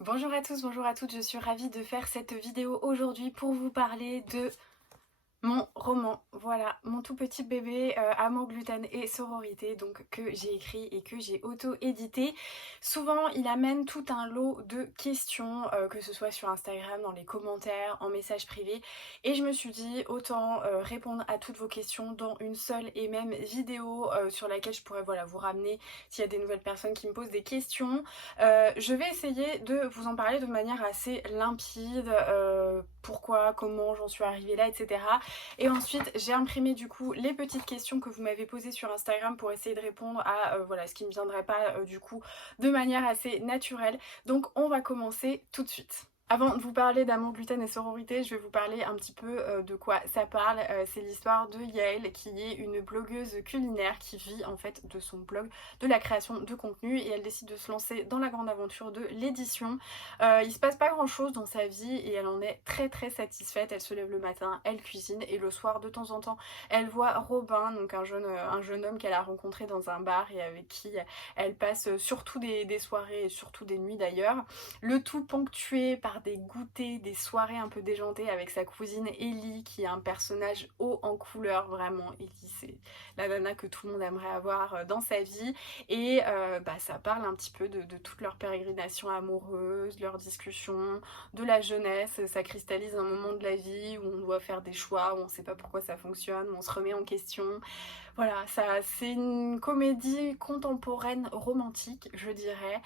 Bonjour à tous, bonjour à toutes, je suis ravie de faire cette vidéo aujourd'hui pour vous parler de mon roman, voilà, mon tout petit bébé Amour, gluten et sororité, donc que j'ai écrit et que j'ai auto-édité. Souvent, il amène tout un lot de questions, que ce soit sur Instagram, dans les commentaires, en message privé. Et je me suis dit, autant répondre à toutes vos questions dans une seule et même vidéo sur laquelle je pourrais voilà, vous ramener s'il y a des nouvelles personnes qui me posent des questions. Je vais essayer de vous en parler de manière assez limpide, pourquoi, comment j'en suis arrivée là, etc. Et ensuite, j'ai imprimé du coup les petites questions que vous m'avez posées sur Instagram pour essayer de répondre à voilà, ce qui ne me viendrait pas du coup de manière assez naturelle. Donc on va commencer tout de suite. Avant de vous parler d'amour, gluten et sororité, je vais vous parler un petit peu de quoi ça parle. C'est l'histoire de Yael qui est une blogueuse culinaire qui vit en fait de son blog, de la création de contenu, et elle décide de se lancer dans la grande aventure de l'édition. Il se passe pas grand chose dans sa vie et elle en est très très satisfaite. Elle se lève le matin, elle cuisine et le soir de temps en temps elle voit Robin, donc un jeune homme qu'elle a rencontré dans un bar et avec qui elle passe surtout des soirées et surtout des nuits d'ailleurs. Le tout ponctué par des goûters, des soirées un peu déjantées avec sa cousine Ellie qui est un personnage haut en couleur, vraiment. Ellie, c'est la nana que tout le monde aimerait avoir dans sa vie. Et ça parle un petit peu de toute leur pérégrination amoureuse, leurs discussions, de la jeunesse. Ça cristallise un moment de la vie où on doit faire des choix, où on ne sait pas pourquoi ça fonctionne, où on se remet en question. Voilà, c'est une comédie contemporaine romantique, je dirais,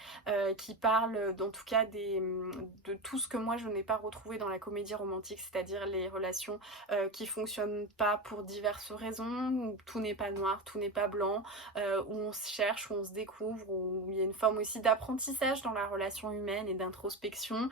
qui parle en tout cas de tout ce que moi je n'ai pas retrouvé dans la comédie romantique, c'est-à-dire les relations qui fonctionnent pas pour diverses raisons, où tout n'est pas noir, tout n'est pas blanc, où on se cherche, où on se découvre, où il y a une forme aussi d'apprentissage dans la relation humaine et d'introspection.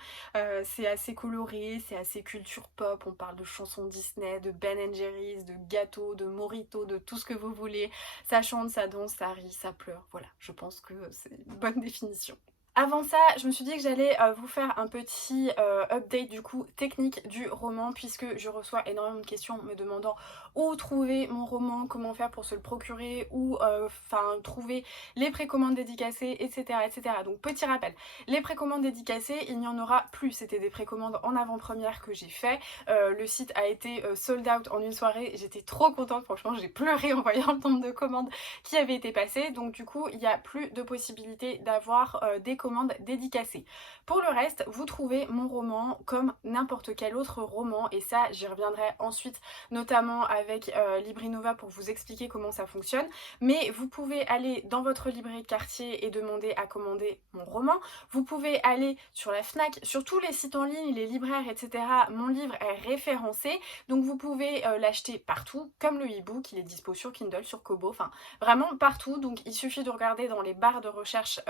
C'est assez coloré, c'est assez culture pop, on parle de chansons Disney, de Ben Jerry's, de gâteaux, de mojitos, de tout ce que vous voulez. Ça chante, ça danse, ça rit, ça pleure. Voilà, je pense que c'est une bonne définition. Avant ça, je me suis dit que j'allais vous faire un petit update du coup technique du roman, puisque je reçois énormément de questions me demandant où trouver mon roman, comment faire pour se le procurer, où trouver les précommandes dédicacées, etc., etc. Donc petit rappel, les précommandes dédicacées, il n'y en aura plus. C'était des précommandes en avant-première que j'ai fait. Le site a été sold out en une soirée. J'étais trop contente, franchement j'ai pleuré en voyant le nombre de commandes qui avaient été passées. Donc du coup, il n'y a plus de possibilité d'avoir des commandes dédicacées. Pour le reste, vous trouvez mon roman comme n'importe quel autre roman, et ça j'y reviendrai ensuite, notamment avec Librinova pour vous expliquer comment ça fonctionne. Mais vous pouvez aller dans votre librairie de quartier et demander à commander mon roman. Vous pouvez aller sur la Fnac, sur tous les sites en ligne, les libraires, etc. Mon livre est référencé, donc vous pouvez l'acheter partout, comme le e-book, il est dispo sur Kindle, sur Kobo, enfin vraiment partout. Donc il suffit de regarder dans les barres de recherche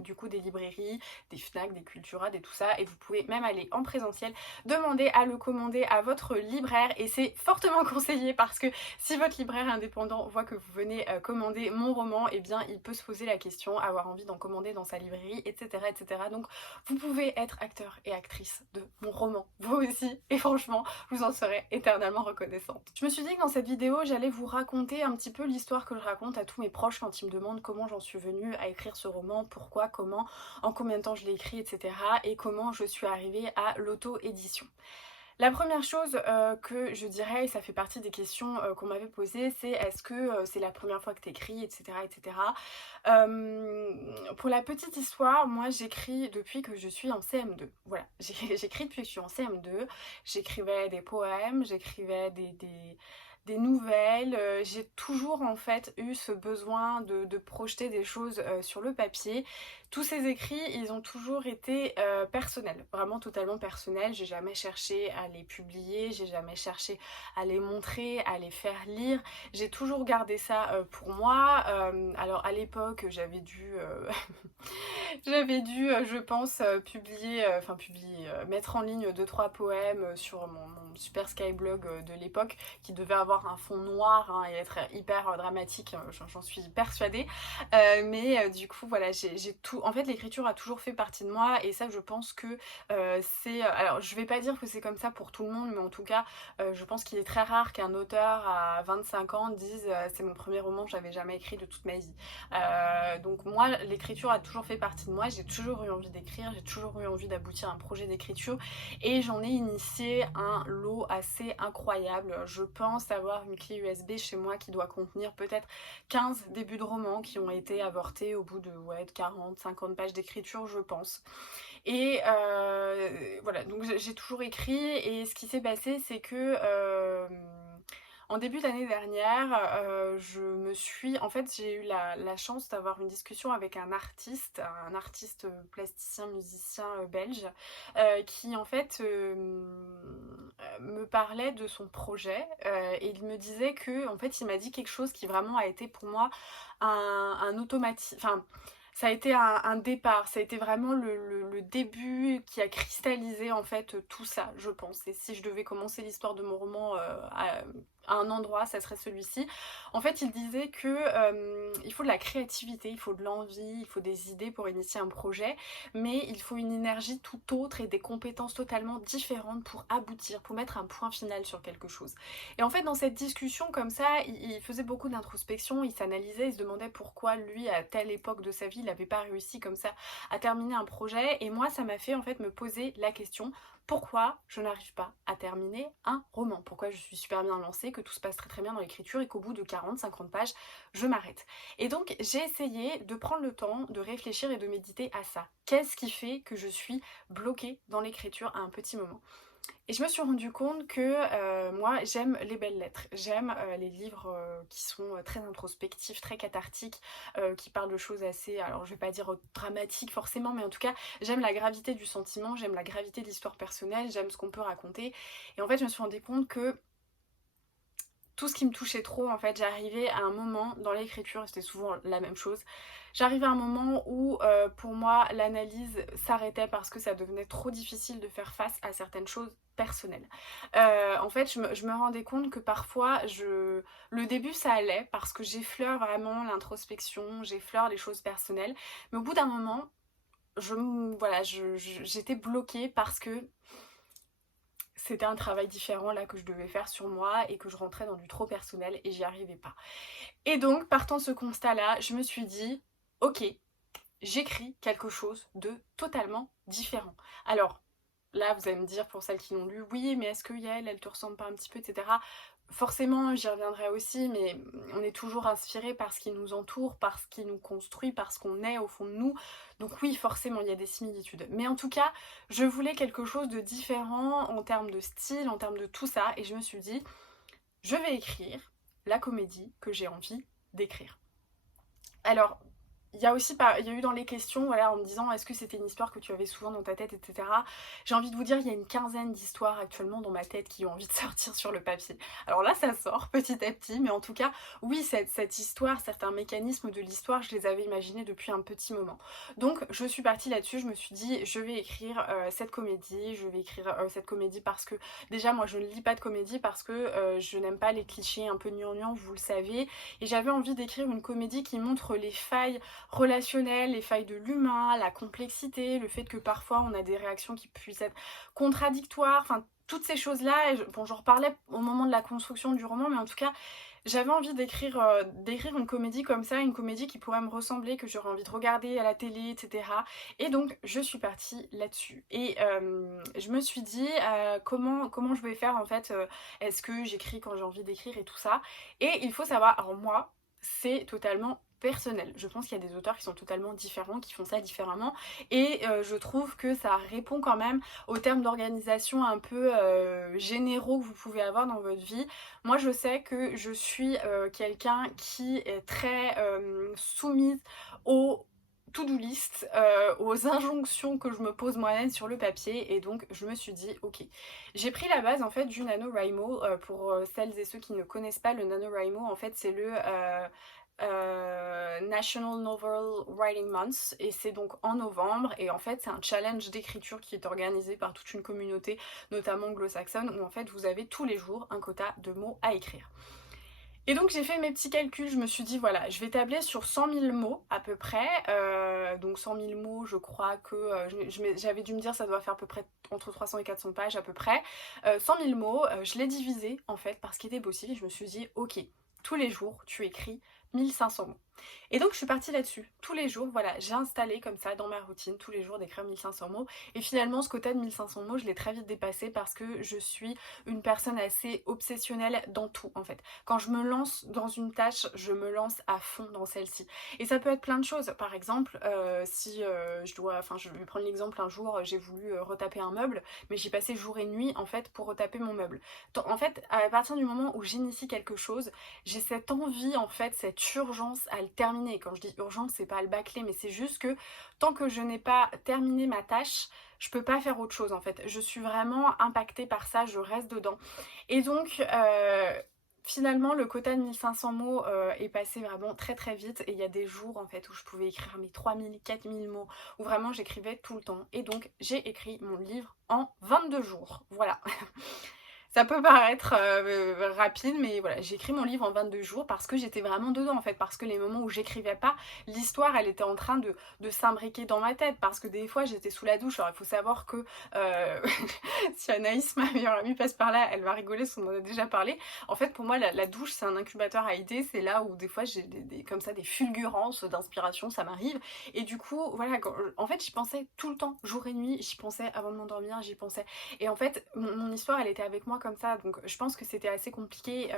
du coup des librairies, des Fnac, des Cultura, des tout ça, et vous pouvez même aller en présentiel, demander à le commander à votre libraire, et c'est fortement conseillé parce que si votre libraire indépendant voit que vous venez commander mon roman, eh bien il peut se poser la question, avoir envie d'en commander dans sa librairie, etc., etc. Donc vous pouvez être acteur et actrice de mon roman, vous aussi, et franchement, je vous en serai éternellement reconnaissante. Je me suis dit que dans cette vidéo, j'allais vous raconter un petit peu l'histoire que je raconte à tous mes proches quand ils me demandent comment j'en suis venue à écrire ce roman, pourquoi, comment, en combien de temps je l'ai écrit, etc. et comment je suis arrivée à l'auto-édition. La première chose que je dirais, et ça fait partie des questions qu'on m'avait posées, c'est est-ce que c'est la première fois que tu écris, etc., etc. Pour la petite histoire, moi j'écris depuis que je suis en CM2. Voilà, j'écris depuis que je suis en CM2. J'écrivais des poèmes, j'écrivais des nouvelles. J'ai toujours en fait eu ce besoin de projeter des choses sur le papier. Tous ces écrits, ils ont toujours été personnels, vraiment totalement personnels. J'ai jamais cherché à les publier, j'ai jamais cherché à les montrer, à les faire lire. J'ai toujours gardé ça pour moi. Alors à l'époque, j'avais dû, je pense, mettre en ligne 2-3 poèmes sur mon super Skyblog de l'époque, qui devait avoir avoir un fond noir hein, et être hyper dramatique, j'en suis persuadée. Mais du coup voilà, j'ai tout. En fait l'écriture a toujours fait partie de moi et ça je pense que c'est... Alors je vais pas dire que c'est comme ça pour tout le monde, mais en tout cas je pense qu'il est très rare qu'un auteur à 25 ans dise c'est mon premier roman, j'avais jamais écrit de toute ma vie. Donc moi l'écriture a toujours fait partie de moi, j'ai toujours eu envie d'écrire, j'ai toujours eu envie d'aboutir à un projet d'écriture et j'en ai initié un lot assez incroyable. Je pense avoir une clé USB chez moi qui doit contenir peut-être 15 débuts de romans qui ont été avortés au bout de 40-50 pages d'écriture je pense. Et voilà, donc j'ai toujours écrit et ce qui s'est passé c'est que en début d'année dernière, je me suis... En fait, j'ai eu la chance d'avoir une discussion avec un artiste plasticien, musicien belge, qui en fait me parlait de son projet et il me disait que, en fait, il m'a dit quelque chose qui vraiment a été pour moi un automatisme... Enfin, ça a été un départ, ça a été vraiment le début qui a cristallisé en fait tout ça, je pense. Et si je devais commencer l'histoire de mon roman à un endroit, ça serait celui-ci. En fait, il disait que il faut de la créativité, il faut de l'envie, il faut des idées pour initier un projet, mais il faut une énergie tout autre et des compétences totalement différentes pour aboutir, pour mettre un point final sur quelque chose. Et en fait, dans cette discussion comme ça, il faisait beaucoup d'introspection, il s'analysait, il se demandait pourquoi lui, à telle époque de sa vie, il n'avait pas réussi comme ça à terminer un projet. Et moi, ça m'a fait en fait me poser la question, pourquoi je n'arrive pas à terminer un roman? Pourquoi je suis super bien lancée, que tout se passe très très bien dans l'écriture et qu'au bout de 40-50 pages, je m'arrête? Et donc j'ai essayé de prendre le temps de réfléchir et de méditer à ça. Qu'est-ce qui fait que je suis bloquée dans l'écriture à un petit moment? Et je me suis rendu compte que moi j'aime les belles lettres, j'aime les livres qui sont très introspectifs, très cathartiques, qui parlent de choses assez, alors je vais pas dire dramatiques forcément, mais en tout cas j'aime la gravité du sentiment, j'aime la gravité de l'histoire personnelle, j'aime ce qu'on peut raconter. Et en fait je me suis rendu compte que tout ce qui me touchait trop, en fait, j'arrivais à un moment dans l'écriture, et c'était souvent la même chose, j'arrivais à un moment où pour moi l'analyse s'arrêtait parce que ça devenait trop difficile de faire face à certaines choses personnelles. En fait, je me rendais compte que parfois, le début ça allait parce que j'effleure vraiment l'introspection, j'effleure les choses personnelles, mais au bout d'un moment, voilà, j'étais bloquée parce que c'était un travail différent là que je devais faire sur moi et que je rentrais dans du trop personnel et j'y arrivais pas. Et donc, partant de ce constat-là, je me suis dit, ok, j'écris quelque chose de totalement différent. Alors, là, vous allez me dire, pour celles qui l'ont lu, oui, mais est-ce que Yael, elle te ressemble pas un petit peu, etc. Forcément, j'y reviendrai aussi, mais on est toujours inspiré par ce qui nous entoure, par ce qui nous construit, par ce qu'on est au fond de nous. Donc oui, forcément, il y a des similitudes. Mais en tout cas, je voulais quelque chose de différent en termes de style, en termes de tout ça, et je me suis dit, je vais écrire la comédie que j'ai envie d'écrire. Alors, il y a aussi il y a eu dans les questions, voilà, en me disant est-ce que c'était une histoire que tu avais souvent dans ta tête, etc. J'ai envie de vous dire, il y a une quinzaine d'histoires actuellement dans ma tête qui ont envie de sortir sur le papier. Alors là, ça sort petit à petit, mais en tout cas, oui, cette histoire, certains mécanismes de l'histoire, je les avais imaginés depuis un petit moment. Donc, je suis partie là-dessus, je me suis dit, je vais écrire cette comédie, cette comédie parce que, déjà, moi, je ne lis pas de comédie parce que je n'aime pas les clichés un peu gnangnan, vous le savez, et j'avais envie d'écrire une comédie qui montre les failles relationnelles, les failles de l'humain, la complexité, le fait que parfois on a des réactions qui puissent être contradictoires, enfin toutes ces choses-là. Bon, j'en reparlais au moment de la construction du roman, mais en tout cas j'avais envie d'écrire une comédie comme ça, une comédie qui pourrait me ressembler, que j'aurais envie de regarder à la télé, etc. Et donc je suis partie là-dessus. Et je me suis dit comment je vais faire en fait, est-ce que j'écris quand j'ai envie d'écrire et tout ça. Et il faut savoir, alors moi, c'est totalement personnel. Je pense qu'il y a des auteurs qui sont totalement différents, qui font ça différemment, et je trouve que ça répond quand même aux termes d'organisation un peu généraux que vous pouvez avoir dans votre vie. Moi, je sais que je suis quelqu'un qui est très soumise aux to-do list, aux injonctions que je me pose moi-même sur le papier, et donc je me suis dit ok, j'ai pris la base en fait du NaNoWriMo. Pour celles et ceux qui ne connaissent pas le NaNoWriMo, en fait c'est National Novel Writing Month et c'est donc en novembre et en fait c'est un challenge d'écriture qui est organisé par toute une communauté notamment anglo-saxonne où en fait vous avez tous les jours un quota de mots à écrire. Et donc j'ai fait mes petits calculs, je me suis dit voilà, je vais tabler sur 100 000 mots à peu près, donc 100 000 mots je crois que j'avais dû me dire ça doit faire à peu près entre 300 et 400 pages à peu près, 100 000 mots, je l'ai divisé en fait par ce qui était possible et je me suis dit ok, tous les jours tu écris 1500 mots. Et donc je suis partie là-dessus, tous les jours, voilà, j'ai installé comme ça dans ma routine, tous les jours d'écrire 1500 mots, et finalement ce quota de 1500 mots, je l'ai très vite dépassé parce que je suis une personne assez obsessionnelle dans tout en fait. Quand je me lance dans une tâche, je me lance à fond dans celle-ci. Et ça peut être plein de choses, par exemple, si je vais prendre l'exemple, un jour j'ai voulu retaper un meuble, mais j'ai passé jour et nuit en fait pour retaper mon meuble. En fait, à partir du moment où j'initie quelque chose, j'ai cette envie en fait, cette urgence à le terminer. Quand je dis urgence, c'est pas à le bâcler, mais c'est juste que tant que je n'ai pas terminé ma tâche, je peux pas faire autre chose en fait. Je suis vraiment impactée par ça, je reste dedans. Et donc finalement le quota de 1500 mots est passé vraiment très très vite et il y a des jours en fait où je pouvais écrire mes 3000, 4000 mots, où vraiment j'écrivais tout le temps. Et donc j'ai écrit mon livre en 22 jours, voilà. Ça peut paraître rapide, mais voilà, j'ai écrit mon livre en 22 jours parce que j'étais vraiment dedans en fait, parce que les moments où j'écrivais pas, l'histoire elle était en train de s'imbriquer dans ma tête, parce que des fois j'étais sous la douche. Alors il faut savoir que si Anaïs, ma meilleure amie, passe par là, elle va rigoler, parce qu'on en a déjà parlé. En fait pour moi la douche c'est un incubateur à idées, c'est là où des fois j'ai comme ça des fulgurances d'inspiration, ça m'arrive. Et du coup voilà, en fait j'y pensais tout le temps, jour et nuit, j'y pensais avant de m'endormir, j'y pensais. Et en fait mon histoire elle était avec moi comme ça, donc je pense que c'était assez compliqué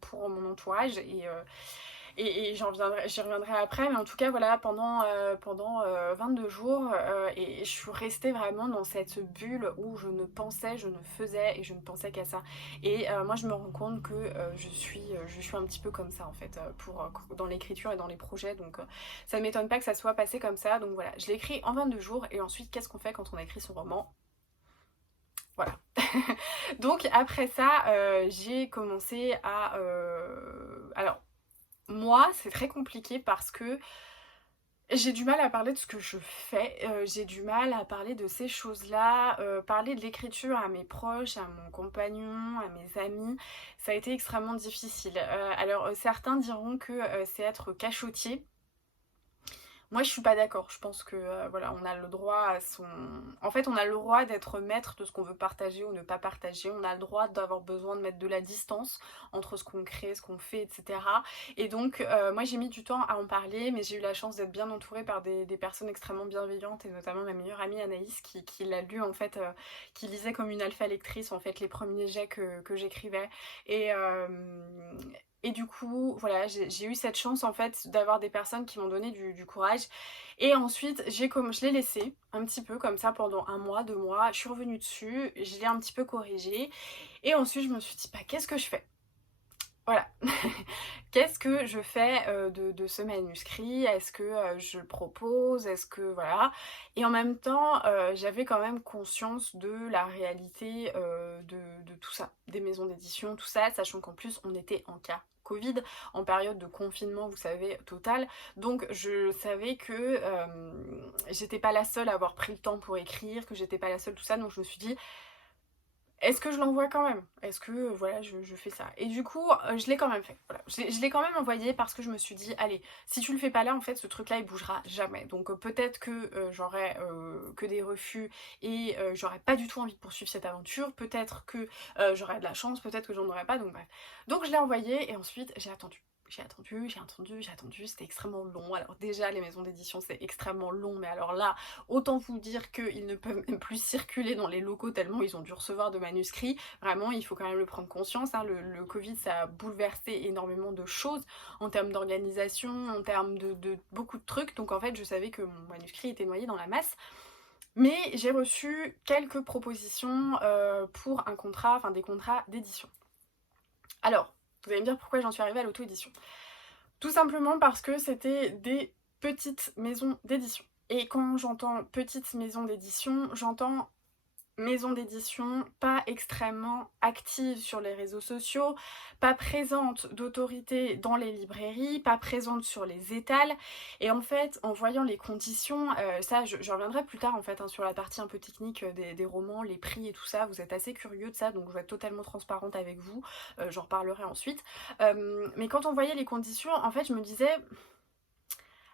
pour mon entourage et j'y reviendrai après, mais en tout cas voilà, pendant 22 jours et je suis restée vraiment dans cette bulle où je ne pensais, je ne faisais et je ne pensais qu'à ça. Et moi je me rends compte que je suis un petit peu comme ça en fait dans l'écriture et dans les projets, donc ça ne m'étonne pas que ça soit passé comme ça. Donc voilà, je l'ai écrit en 22 jours et ensuite qu'est-ce qu'on fait quand on a écrit son roman? Voilà. Donc après ça, j'ai commencé à... Alors, moi, c'est très compliqué parce que j'ai du mal à parler de ce que je fais, j'ai du mal à parler de ces choses-là, parler de l'écriture à mes proches, à mon compagnon, à mes amis, ça a été extrêmement difficile. Alors, certains diront que c'est être cachotier. Moi je suis pas d'accord, je pense que voilà, on a le droit à son... En fait on a le droit d'être maître de ce qu'on veut partager ou ne pas partager, on a le droit d'avoir besoin de mettre de la distance entre ce qu'on crée, ce qu'on fait, etc. Et donc moi j'ai mis du temps à en parler, mais j'ai eu la chance d'être bien entourée par des personnes extrêmement bienveillantes, et notamment ma meilleure amie Anaïs qui l'a lu en fait, qui lisait comme une alpha lectrice en fait les premiers jets que j'écrivais. Et du coup, voilà, j'ai eu cette chance en fait d'avoir des personnes qui m'ont donné du courage. Et ensuite, je l'ai laissé un petit peu comme ça pendant un mois, 2 mois. Je suis revenue dessus, je l'ai un petit peu corrigé. Et ensuite, je me suis dit, bah, qu'est-ce que je fais? Voilà. Qu'est-ce que je fais de ce manuscrit? Est-ce que je le propose? Est-ce que voilà? Et en même temps, j'avais quand même conscience de la réalité de tout ça, des maisons d'édition, tout ça, sachant qu'en plus on était en cas Covid, en période de confinement, vous savez, total. Donc je savais que j'étais pas la seule à avoir pris le temps pour écrire, que j'étais pas la seule, tout ça. Donc je me suis dit, est-ce que je l'envoie quand même? Est-ce que voilà, je fais ça? Et du coup, je l'ai quand même fait. Voilà. Je l'ai quand même envoyé parce que je me suis dit, allez, si tu le fais pas là, en fait, ce truc-là, il bougera jamais. Donc peut-être que j'aurai que des refus et j'aurais pas du tout envie de poursuivre cette aventure. Peut-être que j'aurai de la chance, peut-être que j'en aurai pas. Donc bref. Donc je l'ai envoyé et ensuite j'ai attendu. J'ai attendu, c'était extrêmement long. Alors déjà les maisons d'édition c'est extrêmement long, mais alors là, autant vous dire qu'ils ne peuvent même plus circuler dans les locaux tellement ils ont dû recevoir de manuscrits. Vraiment, il faut quand même le prendre conscience, hein. Le Covid ça a bouleversé énormément de choses en termes d'organisation, en termes de beaucoup de trucs, donc en fait je savais que mon manuscrit était noyé dans la masse. Mais j'ai reçu quelques propositions pour un contrat, enfin des contrats d'édition. Alors, vous allez me dire pourquoi j'en suis arrivée à l'auto-édition. Tout simplement parce que c'était des petites maisons d'édition. Et quand j'entends petites maisons d'édition, j'entends maison d'édition pas extrêmement active sur les réseaux sociaux, pas présente d'autorité dans les librairies, pas présente sur les étals. Et en fait, en voyant les conditions, ça je reviendrai plus tard en fait hein, sur la partie un peu technique des romans, les prix et tout ça, vous êtes assez curieux de ça, donc je vais être totalement transparente avec vous, j'en reparlerai ensuite. Mais quand on voyait les conditions, en fait je me disais,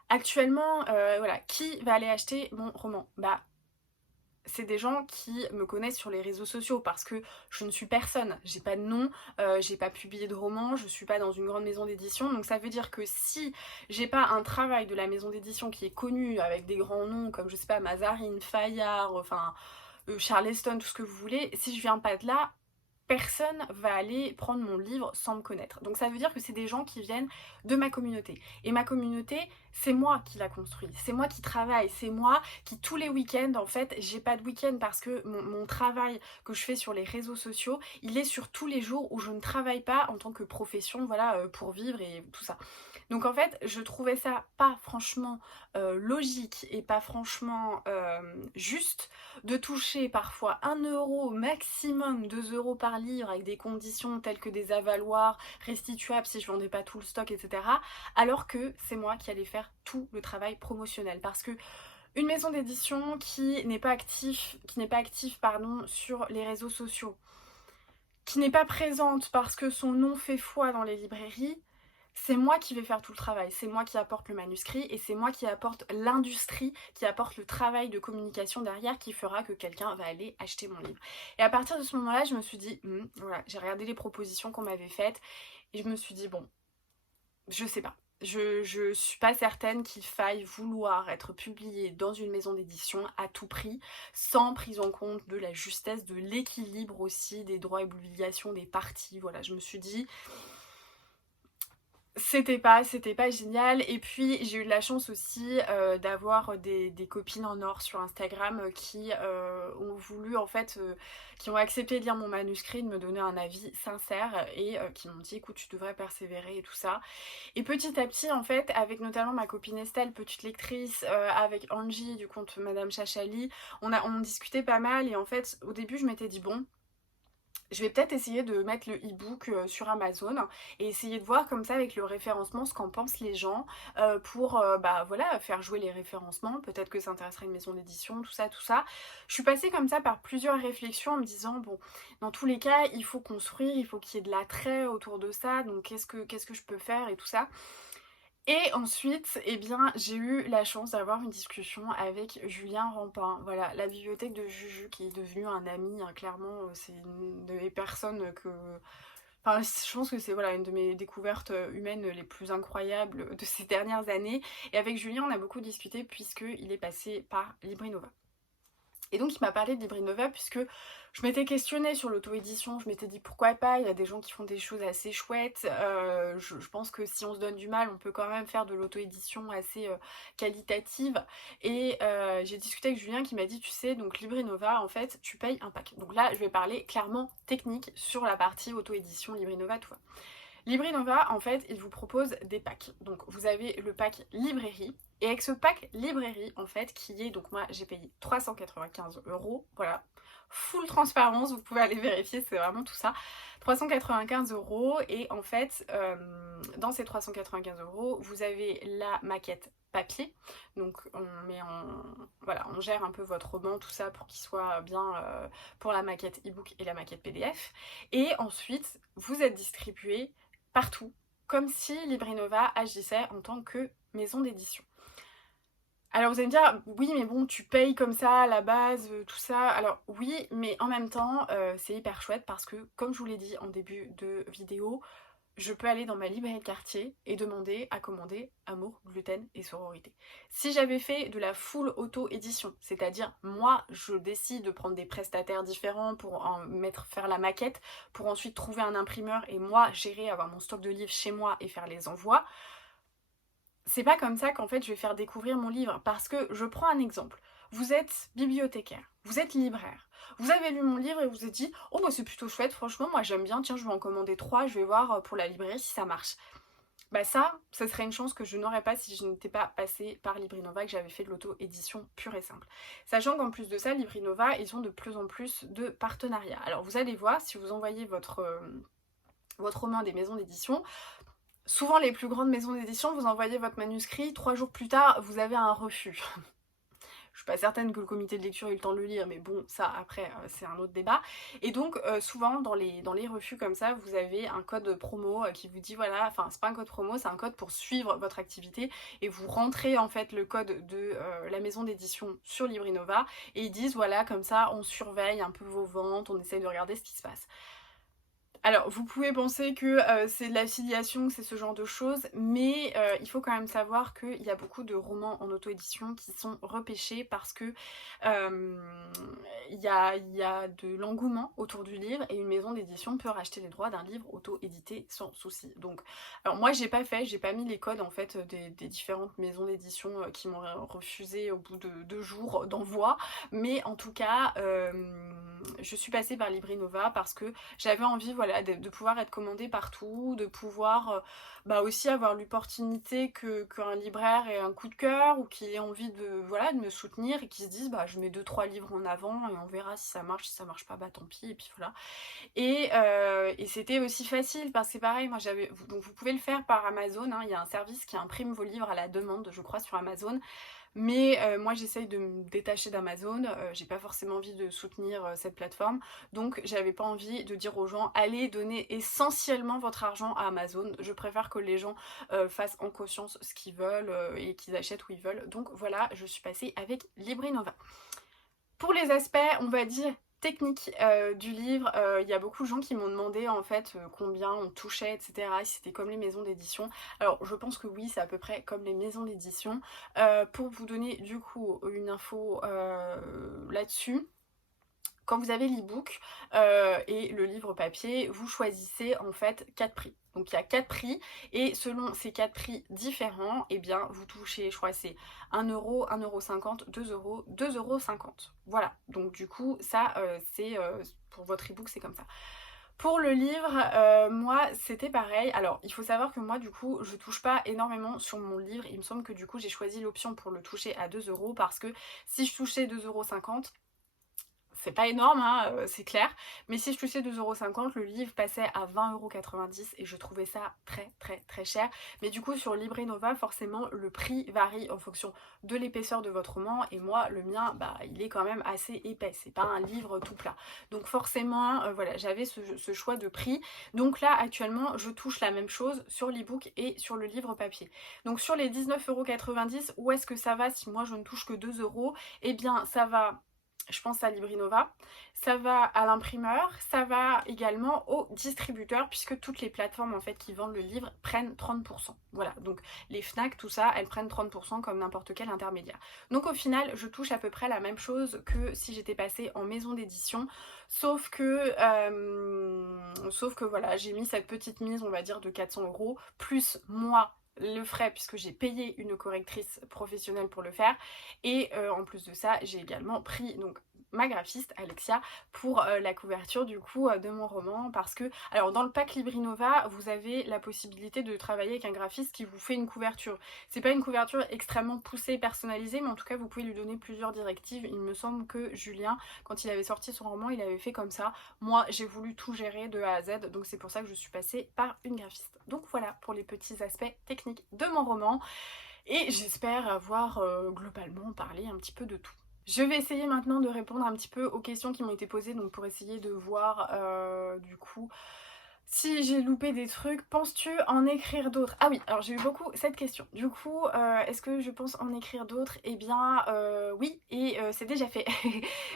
actuellement, voilà, qui va aller acheter mon roman? Bah, c'est des gens qui me connaissent sur les réseaux sociaux parce que je ne suis personne, j'ai pas de nom, j'ai pas publié de roman, je suis pas dans une grande maison d'édition, donc ça veut dire que si j'ai pas un travail de la maison d'édition qui est connu avec des grands noms comme je sais pas Mazarine, Fayard, enfin Charleston, tout ce que vous voulez, si je viens pas de là, personne va aller prendre mon livre sans me connaître. Donc ça veut dire que c'est des gens qui viennent de ma communauté. Et ma communauté, c'est moi qui la construis, c'est moi qui travaille, c'est moi qui tous les week-ends, en fait, j'ai pas de week-end parce que mon travail que je fais sur les réseaux sociaux, il est sur tous les jours où je ne travaille pas en tant que profession, voilà, pour vivre et tout ça. Donc en fait, je trouvais ça pas franchement logique et pas franchement juste de toucher parfois 1 € maximum 2 € par livre avec des conditions telles que des avaloirs restituables si je vendais pas tout le stock, etc. Alors que c'est moi qui allais faire tout le travail promotionnel. Parce que une maison d'édition qui n'est pas active pardon, sur les réseaux sociaux, qui n'est pas présente parce que son nom fait foi dans les librairies, c'est moi qui vais faire tout le travail, c'est moi qui apporte le manuscrit et c'est moi qui apporte l'industrie, qui apporte le travail de communication derrière qui fera que quelqu'un va aller acheter mon livre. Et à partir de ce moment-là, je me suis dit, voilà, j'ai regardé les propositions qu'on m'avait faites et je me suis dit, bon, je sais pas. Je suis pas certaine qu'il faille vouloir être publié dans une maison d'édition à tout prix, sans prise en compte de la justesse, de l'équilibre aussi, des droits et obligations des parties. Voilà, je me suis dit, c'était pas génial. Et puis j'ai eu de la chance aussi d'avoir des copines en or sur Instagram qui ont voulu en fait qui ont accepté de lire mon manuscrit, de me donner un avis sincère et qui m'ont dit écoute tu devrais persévérer et tout ça. Et petit à petit en fait avec notamment ma copine Estelle, petite lectrice, avec Angie du compte Madame Chachali, on discutait pas mal et en fait au début je m'étais dit bon, je vais peut-être essayer de mettre le e-book sur Amazon et essayer de voir comme ça avec le référencement ce qu'en pensent les gens pour bah voilà faire jouer les référencements, peut-être que ça intéresserait une maison d'édition, tout ça, tout ça. Je suis passée comme ça par plusieurs réflexions en me disant bon, dans tous les cas il faut construire, il faut qu'il y ait de l'attrait autour de ça, donc qu'est-ce que je peux faire et tout ça. Et ensuite, eh bien, j'ai eu la chance d'avoir une discussion avec Julien Rampin, voilà, la bibliothèque de Juju qui est devenue un ami, hein, clairement, c'est une des personnes que... Enfin, je pense que c'est voilà, une de mes découvertes humaines les plus incroyables de ces dernières années. Et avec Julien, on a beaucoup discuté puisqu'il est passé par Librinova. Et donc il m'a parlé de Librinova puisque je m'étais questionnée sur l'auto-édition, je m'étais dit pourquoi pas, il y a des gens qui font des choses assez chouettes, je pense que si on se donne du mal, on peut quand même faire de l'auto-édition assez qualitative. Et j'ai discuté avec Julien qui m'a dit tu sais, donc Librinova en fait tu payes un pack. Donc là je vais parler clairement technique sur la partie auto-édition Librinova, tout ça. Librinova, en fait, il vous propose des packs. Donc, vous avez le pack librairie. Et avec ce pack librairie, en fait, qui est... Donc, moi, j'ai payé 395 €. Voilà. Full transparence, vous pouvez aller vérifier, c'est vraiment tout ça. 395 €. Et en fait, dans ces 395 €, vous avez la maquette papier. Donc, voilà, on gère un peu votre roman, tout ça, pour qu'il soit bien pour la maquette e-book et la maquette PDF. Et ensuite, vous êtes distribué partout, comme si Librinova agissait en tant que maison d'édition. Alors vous allez me dire, oui mais bon tu payes comme ça à la base, tout ça. Alors oui, mais en même temps c'est hyper chouette parce que comme je vous l'ai dit en début de vidéo, je peux aller dans ma librairie de quartier et demander à commander Amour, Gluten et Sororité. Si j'avais fait de la full auto-édition, c'est-à-dire moi je décide de prendre des prestataires différents pour faire la maquette, pour ensuite trouver un imprimeur et moi gérer, avoir mon stock de livres chez moi et faire les envois, c'est pas comme ça qu'en fait je vais faire découvrir mon livre. Parce que je prends un exemple, vous êtes bibliothécaire, vous êtes libraire, vous avez lu mon livre et vous êtes dit oh bah c'est plutôt chouette, franchement moi j'aime bien, tiens je vais en commander 3, je vais voir pour la librairie si ça marche. Bah ça serait une chance que je n'aurais pas si je n'étais pas passée par Librinova, que j'avais fait de l'auto-édition pure et simple. Sachant qu'en plus de ça, Librinova, ils ont de plus en plus de partenariats. Alors vous allez voir, si vous envoyez votre roman à des maisons d'édition, souvent les plus grandes maisons d'édition, vous envoyez votre manuscrit, 3 jours plus tard, vous avez un refus. Je suis pas certaine que le comité de lecture ait eu le temps de le lire, mais bon, ça après c'est un autre débat. Et donc souvent dans les refus comme ça, vous avez un code promo qui vous dit voilà, enfin c'est pas un code promo, c'est un code pour suivre votre activité, et vous rentrez en fait le code de la maison d'édition sur Librinova, et ils disent voilà, comme ça on surveille un peu vos ventes, on essaye de regarder ce qui se passe. Alors, vous pouvez penser que c'est de l'affiliation, que c'est ce genre de choses, mais il faut quand même savoir qu'il y a beaucoup de romans en auto-édition qui sont repêchés parce que il y a de l'engouement autour du livre, et une maison d'édition peut racheter les droits d'un livre auto-édité sans souci. Donc, alors moi j'ai pas mis les codes en fait des différentes maisons d'édition qui m'ont refusé au bout de 2 jours d'envoi, mais en tout cas je suis passée par Librinova parce que j'avais envie, voilà, de pouvoir être commandée partout, de pouvoir aussi avoir l'opportunité qu'un libraire ait un coup de cœur, ou qu'il ait envie de, voilà, de me soutenir, et qu'il se dise je mets 2-3 livres en avant et on verra si ça marche pas, tant pis, et puis voilà. Et c'était aussi facile parce que pareil, moi donc vous pouvez le faire par Amazon, hein, il y a un service qui imprime vos livres à la demande, je crois, sur Amazon. Mais moi j'essaye de me détacher d'Amazon, j'ai pas forcément envie de soutenir cette plateforme, donc j'avais pas envie de dire aux gens allez donner essentiellement votre argent à Amazon. Je préfère que les gens fassent en conscience ce qu'ils veulent et qu'ils achètent où ils veulent. Donc voilà, je suis passée avec Librinova. Pour les aspects, on va dire technique du livre, il y a beaucoup de gens qui m'ont demandé en fait combien on touchait, etc., si c'était comme les maisons d'édition. Alors je pense que oui, c'est à peu près comme les maisons d'édition. Pour vous donner du coup une info là-dessus, quand vous avez l'e-book et le livre papier, vous choisissez en fait 4 prix. Donc il y a 4 prix, et selon ces 4 prix différents, eh bien vous touchez, je crois c'est 1 euro, 1,50 €, 2 euros, 2,50 €. Voilà, donc du coup ça c'est pour votre e-book, c'est comme ça. Pour le livre, moi c'était pareil. Alors il faut savoir que moi du coup je touche pas énormément sur mon livre. Il me semble que du coup j'ai choisi l'option pour le toucher à 2 euros, parce que si je touchais 2,50 €, c'est pas énorme, hein, c'est clair, mais si je touchais 2,50 €, le livre passait à 20,90 € et je trouvais ça très très très cher. Mais du coup sur Librinova, forcément le prix varie en fonction de l'épaisseur de votre roman, et moi le mien il est quand même assez épais, c'est pas un livre tout plat. Donc forcément voilà, j'avais ce choix de prix. Donc là actuellement je touche la même chose sur l'e-book et sur le livre papier. Donc sur les 19,90 €, où est-ce que ça va si moi je ne touche que 2 €? Eh bien ça va, je pense à Librinova, ça va à l'imprimeur, ça va également au distributeur, puisque toutes les plateformes en fait qui vendent le livre prennent 30%. Voilà, donc les Fnac, tout ça, elles prennent 30% comme n'importe quel intermédiaire. Donc au final, je touche à peu près la même chose que si j'étais passée en maison d'édition, sauf que voilà, j'ai mis cette petite mise, on va dire, de 400 €, plus moi le frais, puisque j'ai payé une correctrice professionnelle pour le faire, et en plus de ça j'ai également pris donc ma graphiste Alexia pour la couverture du coup de mon roman, parce que alors dans le pack Librinova vous avez la possibilité de travailler avec un graphiste qui vous fait une couverture. C'est pas une couverture extrêmement poussée et personnalisée, mais en tout cas vous pouvez lui donner plusieurs directives. Il me semble que Julien, quand il avait sorti son roman, il avait fait comme ça. Moi j'ai voulu tout gérer de A à Z, donc c'est pour ça que je suis passée par une graphiste. Donc voilà pour les petits aspects techniques de mon roman, et j'espère avoir globalement parlé un petit peu de tout. Je vais essayer maintenant de répondre un petit peu aux questions qui m'ont été posées, donc pour essayer de voir du coup si j'ai loupé des trucs. Penses-tu en écrire d'autres? Ah oui, alors j'ai eu beaucoup cette question. Du coup, est-ce que je pense en écrire d'autres? Eh bien, oui, et c'est déjà fait.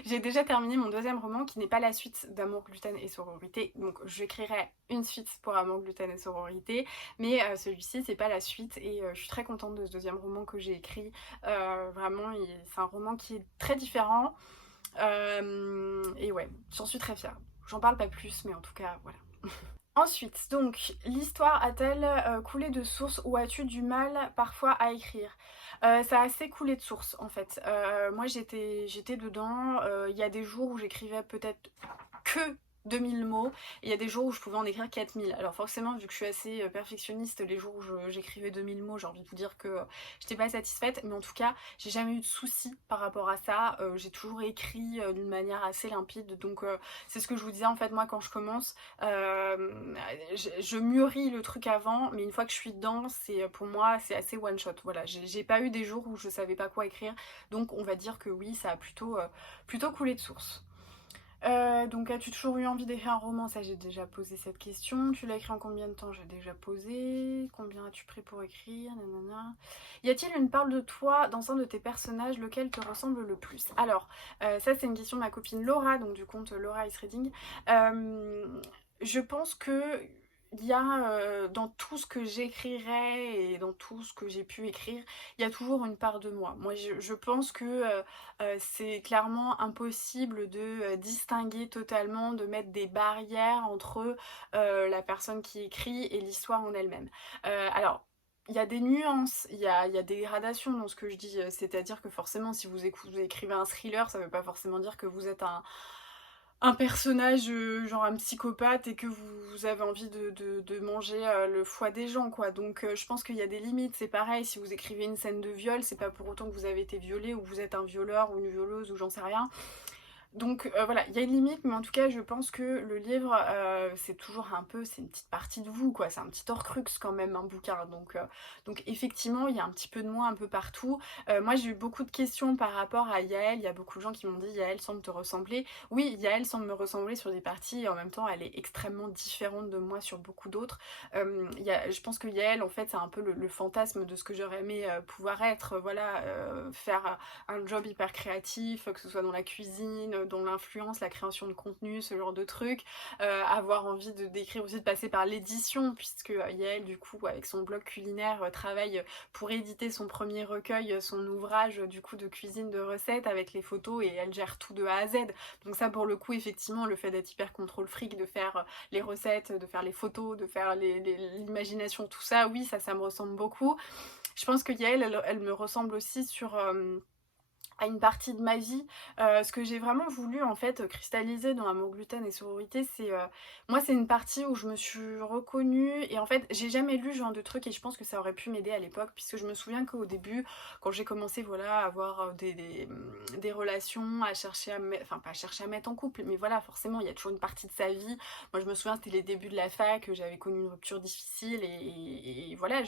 J'ai déjà terminé mon 2e roman, qui n'est pas la suite d'Amour, gluten et sororité. Donc j'écrirai une suite pour Amour, gluten et sororité, mais celui-ci c'est pas la suite, et je suis très contente de ce 2e roman que j'ai écrit. Vraiment, c'est un roman qui est très différent. Et ouais, j'en suis très fière. J'en parle pas plus, mais en tout cas, voilà. Ensuite, donc, l'histoire a-t-elle coulé de source, ou as-tu du mal parfois à écrire? Ça a assez coulé de source en fait. Moi j'étais dedans, il y a des jours où j'écrivais peut-être que 2000 mots, et il y a des jours où je pouvais en écrire 4000. Alors forcément, vu que je suis assez perfectionniste, les jours où j'écrivais 2000 mots, j'ai envie de vous dire que j'étais pas satisfaite, mais en tout cas, j'ai jamais eu de soucis par rapport à ça. J'ai toujours écrit d'une manière assez limpide, donc c'est ce que je vous disais en fait, moi quand je commence, je mûris le truc avant, mais une fois que je suis dedans, pour moi c'est assez one shot. Voilà, j'ai pas eu des jours où je savais pas quoi écrire, donc on va dire que oui, ça a plutôt coulé de source. Donc as-tu toujours eu envie d'écrire un roman? Ça, j'ai déjà posé cette question. Tu l'as écrit en combien de temps? J'ai déjà posé. Combien as-tu pris pour écrire? Nanana. Y a-t-il une part de toi dans un de tes personnages lequel te ressemble le plus? Alors, ça c'est une question de ma copine Laura, donc du compte Laura is Reading. Je pense que il y a dans tout ce que j'écrirais et dans tout ce que j'ai pu écrire, il y a toujours une part de moi. Moi, je pense que c'est clairement impossible de distinguer totalement, de mettre des barrières entre la personne qui écrit et l'histoire en elle-même. Alors, il y a des nuances, il y a des gradations dans ce que je dis, c'est-à-dire que forcément, si vous écrivez un thriller, ça ne veut pas forcément dire que vous êtes un personnage genre un psychopathe et que vous avez envie de manger le foie des gens, quoi. Donc je pense qu'il y a des limites. C'est pareil, si vous écrivez une scène de viol, c'est pas pour autant que vous avez été violé ou que vous êtes un violeur ou une violeuse ou j'en sais rien. Donc voilà, il y a une limite, mais en tout cas je pense que le livre c'est toujours un peu, c'est une petite partie de vous, quoi, c'est un petit horcrux quand même, un bouquin, donc effectivement il y a un petit peu de moi un peu partout. Moi j'ai eu beaucoup de questions par rapport à Yael, il y a beaucoup de gens qui m'ont dit Yael semble te ressembler. Oui, Yael semble me ressembler sur des parties et en même temps elle est extrêmement différente de moi sur beaucoup d'autres. Je pense que Yael en fait c'est un peu le fantasme de ce que j'aurais aimé pouvoir être, voilà, faire un job hyper créatif, que ce soit dans la cuisine, dans l'influence, la création de contenu, ce genre de trucs, avoir envie d'écrire aussi, de passer par l'édition, puisque Yael du coup avec son blog culinaire travaille pour éditer son premier recueil, son ouvrage du coup de cuisine, de recettes avec les photos, et elle gère tout de A à Z. Donc ça pour le coup effectivement, le fait d'être hyper contrôle fric, de faire les recettes, de faire les photos, de faire l'imagination, tout ça, oui ça me ressemble beaucoup. Je pense que Yael elle me ressemble aussi sur à une partie de ma vie. Ce que j'ai vraiment voulu en fait cristalliser dans Amour, gluten et sororité, c'est moi c'est une partie où je me suis reconnue, et en fait j'ai jamais lu ce genre de trucs et je pense que ça aurait pu m'aider à l'époque, puisque je me souviens qu'au début quand j'ai commencé voilà à avoir des relations, à chercher enfin pas à chercher à mettre en couple, mais voilà forcément il y a toujours une partie de sa vie. Moi je me souviens c'était les débuts de la fac, j'avais connu une rupture difficile et voilà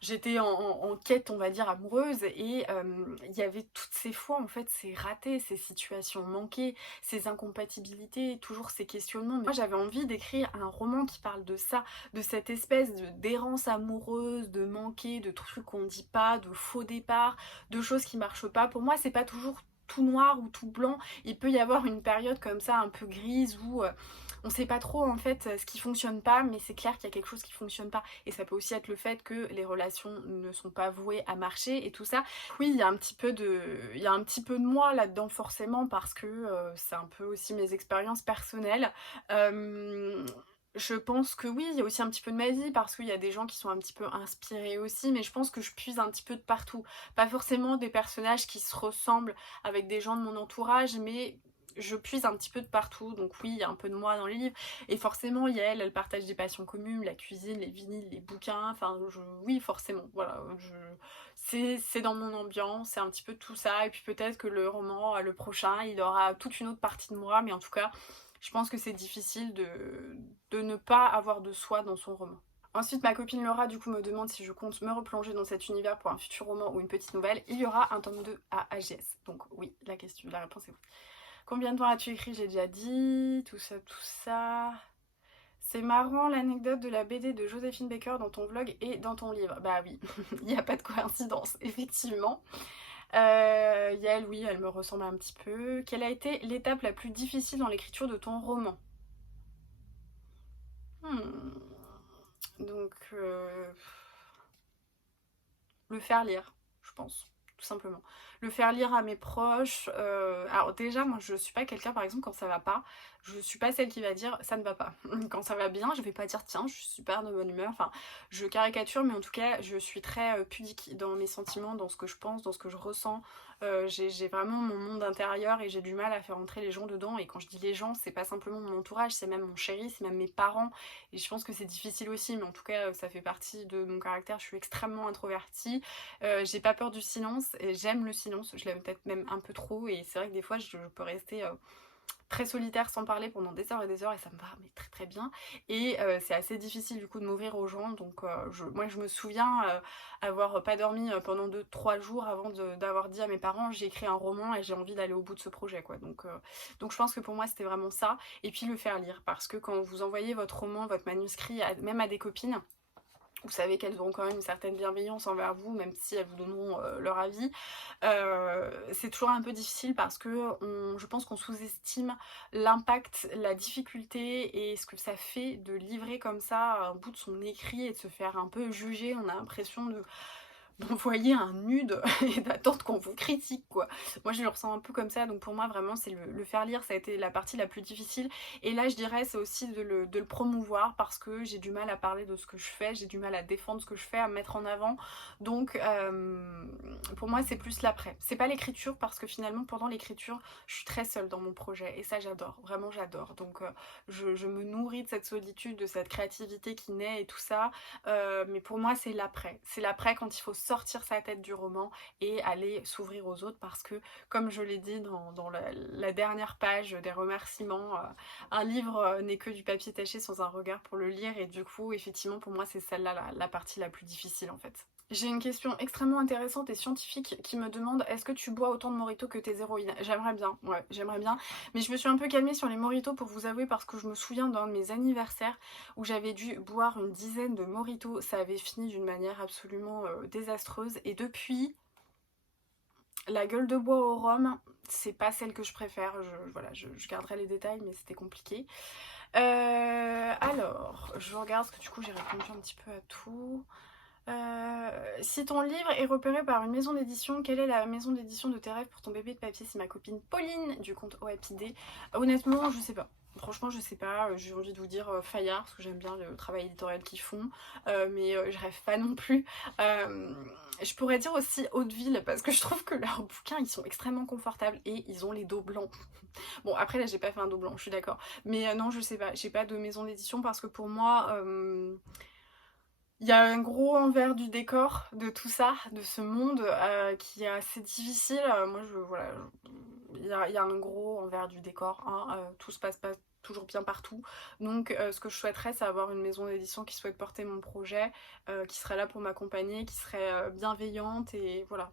j'étais en quête, on va dire, amoureuse, et il y avait toutes ces fois, en fait, ces ratés, ces situations manquées, ces incompatibilités, toujours ces questionnements. Mais moi, j'avais envie d'écrire un roman qui parle de ça, de cette espèce d'errance amoureuse, de manquer, de trucs qu'on dit pas, de faux départs, de choses qui marchent pas. Pour moi, c'est pas toujours tout noir ou tout blanc. Il peut y avoir une période comme ça, un peu grise, où on sait pas trop en fait ce qui fonctionne pas, mais c'est clair qu'il y a quelque chose qui fonctionne pas. Et ça peut aussi être le fait que les relations ne sont pas vouées à marcher et tout ça. Oui, il y a un petit peu de moi là-dedans forcément, parce que c'est un peu aussi mes expériences personnelles. Je pense que oui, il y a aussi un petit peu de ma vie, parce qu'il y a des gens qui sont un petit peu inspirés aussi, mais je pense que je puise un petit peu de partout. Pas forcément des personnages qui se ressemblent avec des gens de mon entourage, mais je puise un petit peu de partout. Donc oui, il y a un peu de moi dans les livres, et forcément Yael elle partage des passions communes, la cuisine, les vinyles, les bouquins, enfin oui forcément, voilà, c'est dans mon ambiance, c'est un petit peu tout ça, et puis peut-être que le roman, le prochain, il aura toute une autre partie de moi, mais en tout cas je pense que c'est difficile de ne pas avoir de soi dans son roman. Ensuite, ma copine Laura du coup me demande si je compte me replonger dans cet univers pour un futur roman ou une petite nouvelle. Il y aura un tome 2 à AGS. Donc oui, la réponse est oui. Combien de temps as-tu écrit? J'ai déjà dit, tout ça, tout ça. C'est marrant l'anecdote de la BD de Joséphine Baker dans ton vlog et dans ton livre. Bah oui, il n'y a pas de coïncidence, effectivement. Yael, oui, elle me ressemble un petit peu. Quelle a été l'étape la plus difficile dans l'écriture de ton roman? Donc, le faire lire, je pense, tout simplement. Le faire lire à mes proches. Alors déjà, moi je suis pas quelqu'un, par exemple, quand ça va pas, je suis pas celle qui va dire ça ne va pas. Quand ça va bien, je vais pas dire tiens, je suis super de bonne humeur. Enfin, je caricature, mais en tout cas, je suis très pudique dans mes sentiments, dans ce que je pense, dans ce que je ressens. j'ai vraiment mon monde intérieur et j'ai du mal à faire entrer les gens dedans. Et quand je dis les gens, c'est pas simplement mon entourage, c'est même mon chéri, c'est même mes parents. Et je pense que c'est difficile aussi, mais en tout cas ça fait partie de mon caractère. Je suis extrêmement introvertie, j'ai pas peur du silence, et j'aime le silence, je l'aime peut-être même un peu trop. Et c'est vrai que des fois je peux rester très solitaire sans parler pendant des heures et des heures, et ça me va mais très très bien. Et c'est assez difficile du coup de m'ouvrir aux gens. Donc moi je me souviens avoir pas dormi pendant 2-3 jours avant d'avoir dit à mes parents j'ai écrit un roman et j'ai envie d'aller au bout de ce projet, quoi. Donc je pense que pour moi c'était vraiment ça. Et puis le faire lire, parce que quand vous envoyez votre roman, votre manuscrit même à des copines, vous savez qu'elles auront quand même une certaine bienveillance envers vous, même si elles vous donneront leur avis. C'est toujours un peu difficile parce que je pense qu'on sous-estime l'impact, la difficulté et ce que ça fait de livrer comme ça un bout de son écrit et de se faire un peu juger. On a l'impression d'envoyer un nude et d'attendre qu'on vous critique, quoi. Moi je le ressens un peu comme ça, donc pour moi vraiment c'est le faire lire, ça a été la partie la plus difficile. Et là je dirais c'est aussi de le promouvoir, parce que j'ai du mal à parler de ce que je fais, j'ai du mal à défendre ce que je fais, à me mettre en avant. Donc pour moi c'est plus l'après, c'est pas l'écriture, parce que finalement pendant l'écriture je suis très seule dans mon projet et ça j'adore, vraiment j'adore. Donc je me nourris de cette solitude, de cette créativité qui naît et tout ça. Mais pour moi c'est l'après quand il faut sortir sa tête du roman et aller s'ouvrir aux autres, parce que comme je l'ai dit dans la dernière page des remerciements, un livre n'est que du papier taché sans un regard pour le lire. Et du coup effectivement pour moi c'est celle-là la partie la plus difficile en fait. J'ai une question extrêmement intéressante et scientifique qui me demande: est-ce que tu bois autant de mojito que tes héroïnes? J'aimerais bien, ouais, j'aimerais bien. Mais je me suis un peu calmée sur les mojitos pour vous avouer, parce que je me souviens d'un de mes anniversaires où j'avais dû boire une dizaine de mojitos. Ça avait fini d'une manière absolument désastreuse. Et depuis, la gueule de bois au rhum, c'est pas celle que je préfère. Voilà, je garderai les détails, mais c'était compliqué. Alors, je regarde, parce que du coup j'ai répondu un petit peu à tout. Si ton livre est repéré par une maison d'édition, quelle est la maison d'édition de tes rêves pour ton bébé de papier? C'est ma copine Pauline du compte OAPD. Honnêtement, je sais pas. Franchement, je sais pas. J'ai envie de vous dire Fayard, parce que j'aime bien le travail éditorial qu'ils font. Mais je rêve pas non plus. Je pourrais dire aussi Hauteville, parce que je trouve que leurs bouquins, ils sont extrêmement confortables et ils ont les dos blancs. Bon, après là, j'ai pas fait un dos blanc, je suis d'accord. Mais non, je sais pas. J'ai pas de maison d'édition, parce que pour moi... il y a un gros envers du décor de tout ça, de ce monde qui est assez difficile. Voilà, il y a un gros envers du décor, hein. Tout se passe pas toujours bien partout. Donc ce que je souhaiterais, c'est avoir une maison d'édition qui souhaite porter mon projet, qui serait là pour m'accompagner, qui serait bienveillante. Et voilà.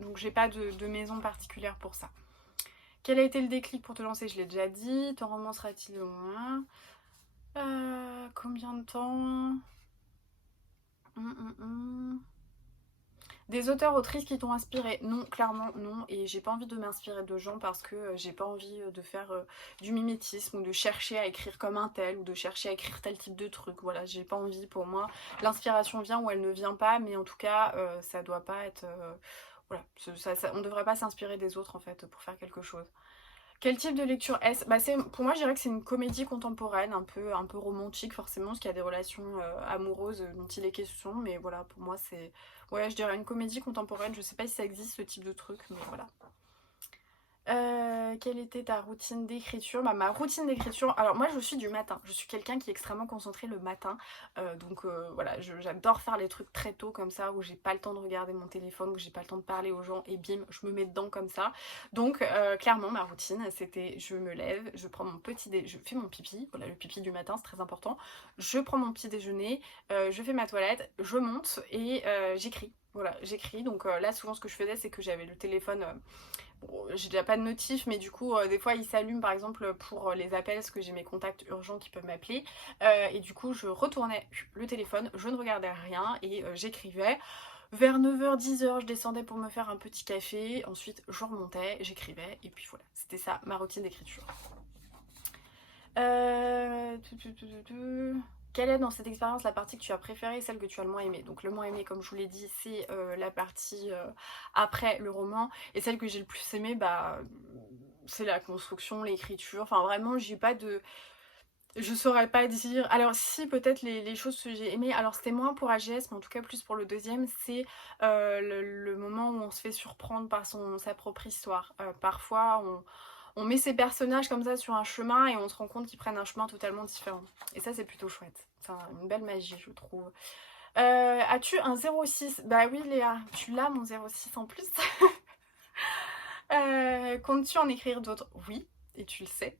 Donc j'ai pas de maison particulière pour ça. Quel a été le déclic pour te lancer? Je l'ai déjà dit. Ton roman sera-t-il au moins combien de temps? Des auteurs autrices qui t'ont inspiré? Non, clairement non. Et j'ai pas envie de m'inspirer de gens, parce que j'ai pas envie de faire du mimétisme, ou de chercher à écrire comme un tel, ou de chercher à écrire tel type de truc. Voilà, j'ai pas envie. Pour moi l'inspiration vient ou elle ne vient pas, mais en tout cas ça doit pas être voilà, on devrait pas s'inspirer des autres en fait pour faire quelque chose. Quel type de lecture est-ce? Pour moi, je dirais que c'est une comédie contemporaine, un peu romantique forcément, parce qu'il y a des relations amoureuses dont il est question. Mais voilà, pour moi, c'est... Ouais, je dirais une comédie contemporaine. Je sais pas si ça existe, ce type de truc, mais voilà. Quelle était ta routine d'écriture? Ma routine d'écriture, alors moi je suis du matin, je suis quelqu'un qui est extrêmement concentré le matin. Donc voilà, j'adore faire les trucs très tôt comme ça, où j'ai pas le temps de regarder mon téléphone, où j'ai pas le temps de parler aux gens, et bim, je me mets dedans comme ça. Donc clairement ma routine c'était: je me lève, je prends mon petit déjeuner, je fais mon pipi, voilà, le pipi du matin c'est très important. Je prends mon petit déjeuner, je fais ma toilette, je monte et j'écris. Voilà, j'écris. Donc là souvent ce que je faisais, c'est que j'avais le téléphone... Bon, j'ai déjà pas de notif, mais du coup des fois il s'allume par exemple pour les appels, parce que j'ai mes contacts urgents qui peuvent m'appeler. Et du coup je retournais le téléphone, je ne regardais rien et j'écrivais. Vers 9h, 10h, je descendais pour me faire un petit café. Ensuite je remontais, j'écrivais, et puis voilà, c'était ça ma routine d'écriture. Quelle est dans cette expérience la partie que tu as préférée, celle que tu as le moins aimée? Donc le moins aimé, comme je vous l'ai dit, c'est la partie après le roman. Et celle que j'ai le plus aimée, c'est la construction, l'écriture. Enfin vraiment, j'ai pas de... Je saurais pas dire. Alors si, peut-être les choses que j'ai aimées, alors c'était moins pour AGS, mais en tout cas plus pour le deuxième, c'est le moment où on se fait surprendre par sa propre histoire. Parfois, on met ses personnages comme ça sur un chemin et on se rend compte qu'ils prennent un chemin totalement différent. Et ça, c'est plutôt chouette. C'est une belle magie, je trouve. As-tu un 06? Bah oui, Léa, tu l'as, mon 06 en plus. Comptes-tu en écrire d'autres? Oui, et tu le sais.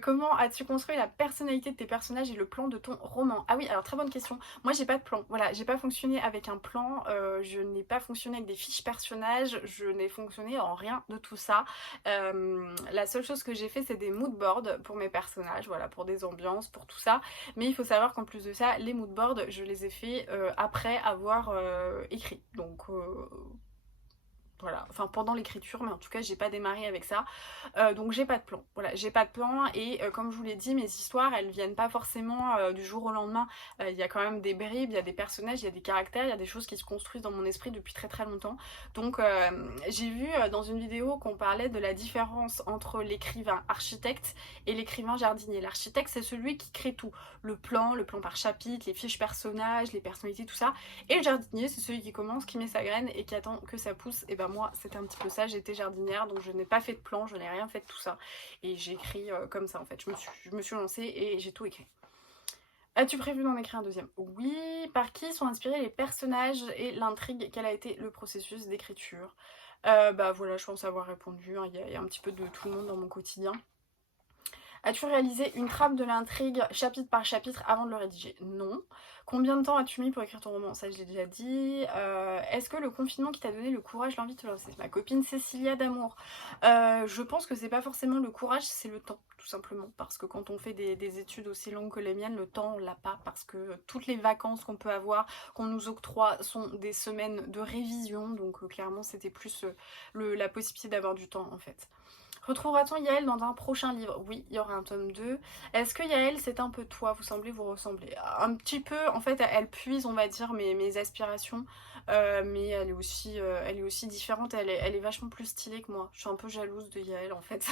Comment as-tu construit la personnalité de tes personnages et le plan de ton roman? Ah oui, alors très bonne question. Moi j'ai pas de plan, voilà, j'ai pas fonctionné avec un plan, je n'ai pas fonctionné avec des fiches personnages, je n'ai fonctionné en rien de tout ça. La seule chose que j'ai fait c'est des mood boards pour mes personnages, voilà, pour des ambiances, pour tout ça. Mais il faut savoir qu'en plus de ça, les mood boards, je les ai fait après avoir écrit. Donc voilà, enfin pendant l'écriture, mais en tout cas j'ai pas démarré avec ça. Donc j'ai pas de plan, voilà, j'ai pas de plan et comme je vous l'ai dit, mes histoires elles viennent pas forcément du jour au lendemain. Il y a quand même des bribes, il y a des personnages, il y a des caractères, il y a des choses qui se construisent dans mon esprit depuis très très longtemps. Donc j'ai vu dans une vidéo qu'on parlait de la différence entre l'écrivain architecte et l'écrivain jardinier. L'architecte c'est celui qui crée tout, le plan par chapitre, les fiches personnages, les personnalités, tout ça. Et le jardinier c'est celui qui commence, qui met sa graine et qui attend que ça pousse. Et ben moi c'était un petit peu ça, j'étais jardinière donc je n'ai pas fait de plan, je n'ai rien fait de tout ça et j'ai écrit comme ça en fait, je me suis lancée et j'ai tout écrit. As-tu prévu d'en écrire un deuxième? Oui. Par qui sont inspirés les personnages et l'intrigue? Quel a été le processus d'écriture? Bah voilà, je pense avoir répondu, hein. Il y a un petit peu de tout le monde dans mon quotidien. As-tu réalisé une trame de l'intrigue chapitre par chapitre avant de le rédiger? Non. Combien de temps as-tu mis pour écrire ton roman? Ça, je l'ai déjà dit. Est-ce que le confinement qui t'a donné le courage, l'envie de te lancer? Ma copine Cécilia d'amour. Je pense que c'est pas forcément le courage, c'est le temps, tout simplement. Parce que quand on fait des études aussi longues que les miennes, le temps, on l'a pas. Parce que toutes les vacances qu'on peut avoir, qu'on nous octroie, sont des semaines de révision. Donc clairement, c'était plus la possibilité d'avoir du temps, en fait. Retrouvera-t-on Yael dans un prochain livre? Oui, il y aura un tome 2. Est-ce que Yael, c'est un peu toi? Vous semblez vous ressembler. Un petit peu, en fait, elle puise, on va dire, mes aspirations. Mais elle est aussi différente. Elle est vachement plus stylée que moi. Je suis un peu jalouse de Yael, en fait.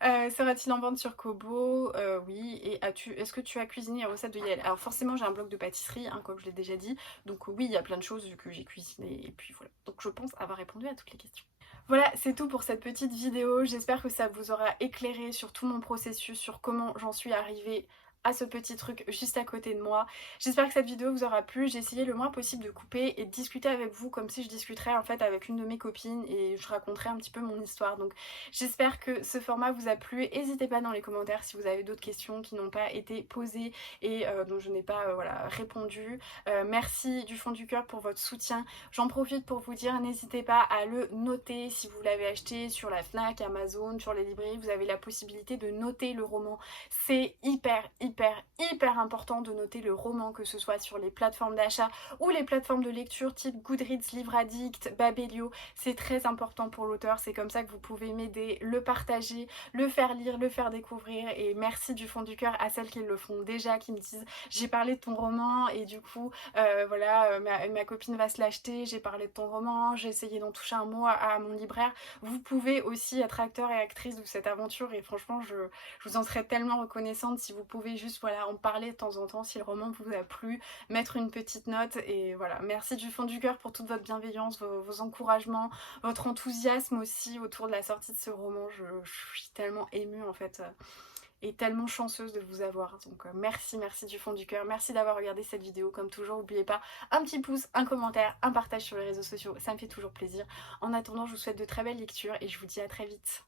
Sera-t-il en vente sur Kobo? Oui. Et est-ce que tu as cuisiné les recettes de Yael? Alors forcément, j'ai un blog de pâtisserie, hein, comme je l'ai déjà dit. Donc oui, il y a plein de choses que j'ai cuisinées. Et puis voilà. Donc je pense avoir répondu à toutes les questions. Voilà, c'est tout pour cette petite vidéo. J'espère que ça vous aura éclairé sur tout mon processus, sur comment j'en suis arrivée à ce petit truc juste à côté de moi. J'espère que cette vidéo vous aura plu. J'ai essayé le moins possible de couper et de discuter avec vous comme si je discuterais en fait avec une de mes copines et je raconterais un petit peu mon histoire. Donc j'espère que ce format vous a plu. N'hésitez pas dans les commentaires si vous avez d'autres questions qui n'ont pas été posées et dont je n'ai pas voilà, répondu. Merci du fond du cœur pour votre soutien. J'en profite pour vous dire, n'hésitez pas à le noter si vous l'avez acheté sur la Fnac, Amazon, sur les librairies. Vous avez la possibilité de noter le roman. C'est hyper important de noter le roman, que ce soit sur les plateformes d'achat ou les plateformes de lecture type Goodreads, Livre Addict, Babelio. C'est très important pour l'auteur, c'est comme ça que vous pouvez m'aider, le partager, le faire lire, le faire découvrir. Et merci du fond du cœur à celles qui le font déjà, qui me disent j'ai parlé de ton roman et du coup voilà, ma copine va se l'acheter, j'ai parlé de ton roman, j'ai essayé d'en toucher un mot à mon libraire. Vous pouvez aussi être acteur et actrice de cette aventure et franchement je vous en serais tellement reconnaissante si vous pouvez juste voilà, en parler de temps en temps si le roman vous a plu, mettre une petite note et voilà. Merci du fond du cœur pour toute votre bienveillance, vos encouragements, votre enthousiasme aussi autour de la sortie de ce roman. Je suis tellement émue en fait. Et tellement chanceuse de vous avoir. Donc merci du fond du cœur. Merci d'avoir regardé cette vidéo. Comme toujours, n'oubliez pas un petit pouce, un commentaire, un partage sur les réseaux sociaux. Ça me fait toujours plaisir. En attendant, je vous souhaite de très belles lectures et je vous dis à très vite.